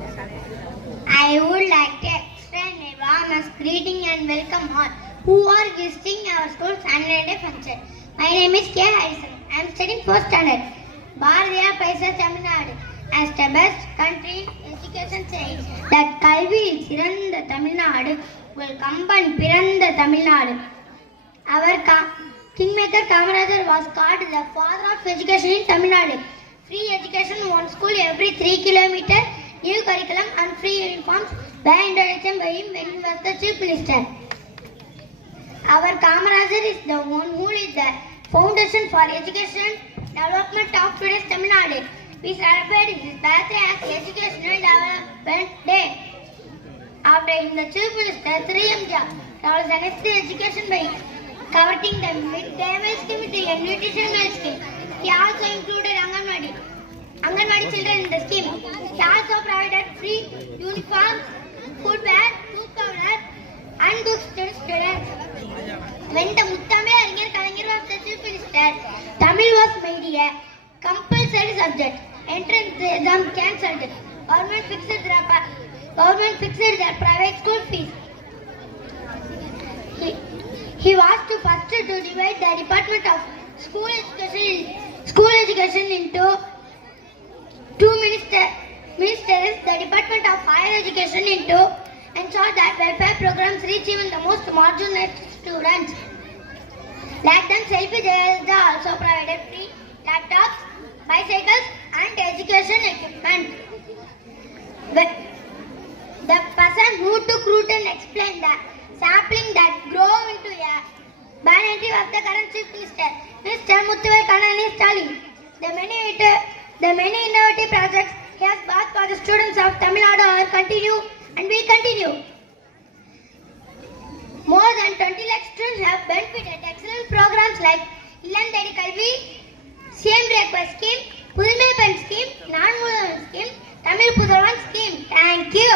I would like to extend a warmest greeting and welcome all who are visiting our school's annual day function. My name is K. Harrison. I am studying 4th standard. Bharatiya Paisa Tamil Nadu. As the best country in education says that Kalviயில் சிறந்த Tamil Nadu will combine பிறந்த Tamil Nadu. Our Kingmaker Kamarajar was called the father of education in Tamil Nadu. Free education, one school every 3 kilometers, new curriculum and free uniforms were introduced by him when he was the chief minister. Our Kamarajar is the one who laid the foundation for education development of today's Tamil Nadu. We celebrate his birthday as Educational Development Day. After him, the chief minister, Sri M.J. was the next education by covering the midday meal scheme with the nutrition meal scheme. He also included Anganwadi children in the scheme. He also provided free uniforms, footwear, shoe cover, and books to students. When the Muttamil Arinyar Kalaignar was the chief minister, Tamil was made a compulsory subject. Entrance exam cancelled. Government fixed their private school fees. He was the first to divide the department of school education into two ministers, the department of higher education into ensure that welfare programs reach even the most marginalized students. Like them, Selfie Jayalalitha also provided free laptops, bicycles and education equipment. The person who took root and explained the sapling that grow into a banyan tree was the current chief minister, Mr. Muthuvel Kannanani Stalin. The many innovative projects he has brought for the students of Tamil Nadu are continue and will continue. More than 20 lakh students have benefited excellent programs like Illandhedi Kalvi, CM Breakfast Scheme, Pudhimai Pen Scheme, Non-Mudavan Scheme, Tamil Pudhavan Scheme. Thank you.